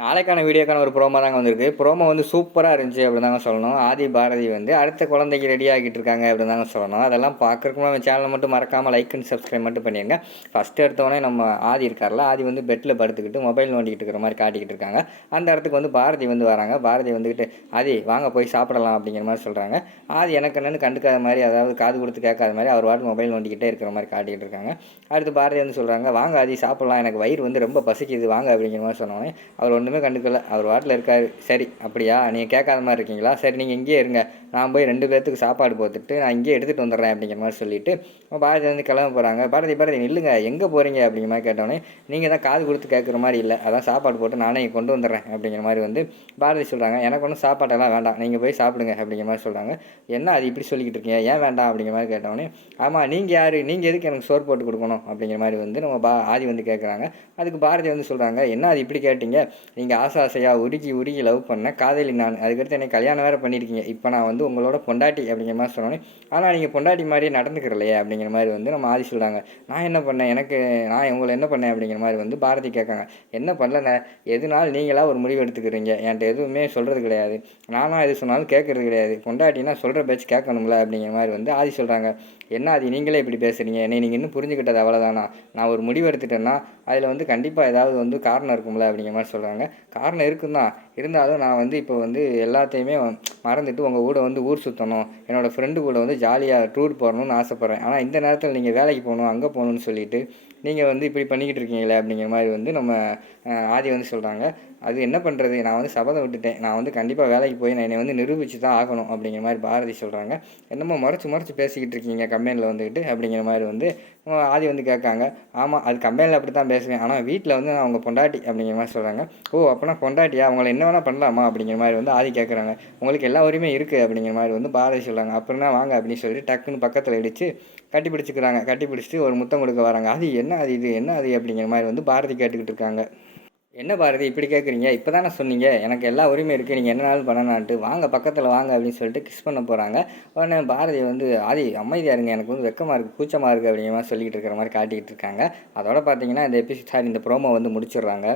நாளைக்கான வீடியோக்கான ஒரு ப்ரோமோ தாங்க வந்திருக்கு. ப்ரோமோ வந்து சூப்பராக இருந்துச்சு அப்படின்னு தாங்க சொல்லணும். ஆதி பாரதி வந்து அடுத்த குழந்தைக்கு ரெடி ஆகிட்டு இருக்காங்க அப்படின்னு தாங்க சொல்லணும். அதெல்லாம் பார்க்குறதுக்கு நம்ம சேனலை மட்டும் மறக்காமல் லைக் அண்ட் சப்ஸ்கிரைப் மட்டும் பண்ணிடுங்க ஃபஸ்ட்டு எடுத்தோடனே நம்ம ஆதி இருக்கார்ல ஆதி வந்து பெட்டில் படுத்துக்கிட்டு மொபைல் நோண்டிக்கிட்டு இருக்கிற மாதிரி காட்டிக்கிட்டு இருக்காங்க. அந்த இடத்துக்கு வந்து பாரதி வந்து வராங்க. பாரதி வந்துக்கிட்டு ஆதி வாங்க போய் சாப்பிடலாம் அப்படிங்கிற மாதிரி சொல்கிறாங்க ஆதி எனக்கு என்னென்னு கண்டுக்காத மாதிரி அதாவது காது கொடுத்து கேட்காத மாதிரி அவர் வாட்டு மொபைல் நோண்டிக்கிட்டே இருக்கிற மாதிரி காட்டிக்கிட்டு இருக்காங்க. அடுத்து பாரதி வந்து சொல்கிறாங்க வாங்க ஆதி சாப்பிடலாம். எனக்கு வயிறு வந்து ரொம்ப பசிக்குது. வாங்க அப்படிங்கிற மாதிரி சொன்னோன்னே அவர் ஒன்று ஒன்றுமே கண்டுக்கல. அவர் வாட்டில் இருக்கார். சரி அப்படியா? நீங்கள் கேட்காத மாதிரி இருக்கீங்களா? சரி நீங்கள் இங்கேயே இருங்க. நான் போய் ரெண்டு பேர்த்துக்கு சாப்பாடு போட்டுட்டு நான் இங்கேயே எடுத்துகிட்டு வந்துடுறேன் அப்படிங்கிற மாதிரி சொல்லிட்டு பாரதி வந்து கிளம்ப போகிறாங்க பாரதி பாரதி நில்லுங்க. எங்கே போகிறீங்க அப்படிங்கிற மாதிரி கேட்டோன்னே நீங்கள் தான் காது கொடுத்து கேட்குற மாதிரி இல்லை. அதான் சாப்பாடு போட்டு நானே கொண்டு வந்துடுறேன் அப்படிங்கிற மாதிரி வந்து பாரதி சொல்கிறாங்க எனக்கு ஒன்றும் சாப்பாட்டெல்லாம் வேண்டாம். நீங்கள் போய் சாப்பிடுங்க அப்படிங்கிற மாதிரி சொல்கிறாங்க என்ன அது இப்படி சொல்லிக்கிட்டு இருக்கீங்க? ஏன் வேண்டாம் அப்படிங்கிற மாதிரி கேட்டோன்னே ஆமாம் நீங்கள் யார்? நீங்கள் எதுக்கு எனக்கு சோறு போட்டு கொடுக்கணும் அப்படிங்கிற மாதிரி வந்து நம்ம பா ஆதி வந்து கேட்குறாங்க அதுக்கு பாரதி வந்து சொல்கிறாங்க என்ன அது இப்படி கேட்டீங்க? நீங்கள் ஆசை ஆசையாக உருகி உருகி லவ் பண்ண காதலி நான். அதுக்கடுத்து என்னை கல்யாணம் வேறு பண்ணியிருக்கீங்க இப்போ நான் வந்து உங்களோட பொண்டாட்டி அப்படிங்கிற மாதிரி சொன்னோன்னே ஆனால் நீங்கள் பொண்டாட்டி மாதிரியே நடந்துக்கிறலையே அப்படிங்கிற மாதிரி வந்து நம்ம ஆதி சொல்கிறாங்க நான் என்ன பண்ணேன்? எனக்கு நான் உங்களை என்ன பண்ணேன் அப்படிங்கிற மாதிரி வந்து பாரதி கேட்காங்க. என்ன பண்ணல எதுனாலும் நீங்களாக ஒரு முடிவு எடுத்துக்கிறீங்க? என்கிட்ட எதுவுமே சொல்கிறது கிடையாது. நானும் எது சொன்னாலும் கேட்குறது கிடையாது. பொண்டாட்டினா சொல்கிற பேச்சு கேட்கணும்ல அப்படிங்கிற மாதிரி வந்து ஆதி சொல்கிறாங்க என்ன அது நீங்களே இப்படி பேசுகிறீங்க என்னை நீங்கள் இன்னும் புரிஞ்சுக்கிட்டது அவ்வளோதானா நான் ஒரு முடிவு எடுத்துட்டேன்னா அதில் வந்து கண்டிப்பாக ஏதாவது வந்து காரணம் இருக்கும்ல? அப்படிங்கிற மாதிரி சொல்கிறாங்க காரணம் இருக்குந்தான் இருந்தாலும் நான் வந்து இப்போ வந்து எல்லாத்தையுமே மறந்துட்டு உங்கள் கூட வந்து ஊர் சுற்றணும் என்னோடய ஃப்ரெண்டு கூட வந்து ஜாலியாக டூர் போகணுன்னு ஆசைப்பட்றேன். ஆனால் இந்த நேரத்தில் நீங்கள் வேலைக்கு போகணும் அங்கே போகணுன்னு சொல்லிட்டு நீங்கள் வந்து இப்படி பண்ணிக்கிட்டு இருக்கீங்களே அப்படிங்கிற மாதிரி வந்து நம்ம ஆதி வந்து சொல்கிறாங்க அது என்ன பண்ணுறது நான் வந்து சபதம் விட்டுட்டேன். நான் வந்து கண்டிப்பாக வேலைக்கு போய் நான் என்னை வந்து நிரூபித்து தான் ஆகணும் அப்படிங்கிற மாதிரி பாரதி சொல்கிறாங்க என்னமோ மறைச்சு மறைச்சு பேசிக்கிட்டு இருக்கீங்க கம்பெனியில் வந்துக்கிட்டு அப்படிங்கிற மாதிரி வந்து ஆதி வந்து கேட்காங்க. ஆமாம் அது கம்பெனியில் அப்படி தான் பேசுவேன். ஆனால் வீட்டில் வந்து நான் அவங்க பொண்டாட்டி அப்படிங்கிற மாதிரி சொல்கிறாங்க ஓ அப்போனா பொண்டாட்டியா? அவங்கள என்ன வேணால் பண்ணலாமா அப்படிங்கிற மாதிரி வந்து ஆதி கேட்குறாங்க உங்களுக்கு எல்லா உரிமையும் இருக்குது அப்படிங்கிற மாதிரி வந்து பாரதி சொல்கிறாங்க அப்புறம் வாங்க அப்படின்னு சொல்லிட்டு டக்குன்னு பக்கத்தில் இடித்து கட்டி பிடிச்சிக்கிறாங்க. கட்டி பிடிச்சிட்டு ஒரு முத்தம் கொடுக்க வராங்க. அது என்ன அது இது என்ன அது அப்படிங்கிற மாதிரி வந்து பாரதி கேட்டுக்கிட்டு இருக்காங்க. என்ன பாரதி இப்படி கேட்குறீங்க இப்போ தானே சொன்னீங்க. எனக்கு எல்லா உரிமையும் இருக்குது நீங்கள் என்னனாலும் பண்ணலான்ட்டு. வாங்க பக்கத்தில் வாங்க அப்படின்னு சொல்லிட்டு கிஸ் பண்ண போகிறாங்க உடனே பாரதி வந்து ஆதி அமைதியாக இருங்க. எனக்கு வந்து வெக்கமாக இருக்குது கூச்சமாக இருக்குது அப்படிங்கிற மாதிரி சொல்லிக்கிட்டு இருக்கிற மாதிரி காட்டிக்கிட்டு இருக்காங்க. அதோட பார்த்தீங்கன்னா இந்த எபிசோட் சார் இந்த ப்ரோமோ வந்து முடிச்சிடுறாங்க.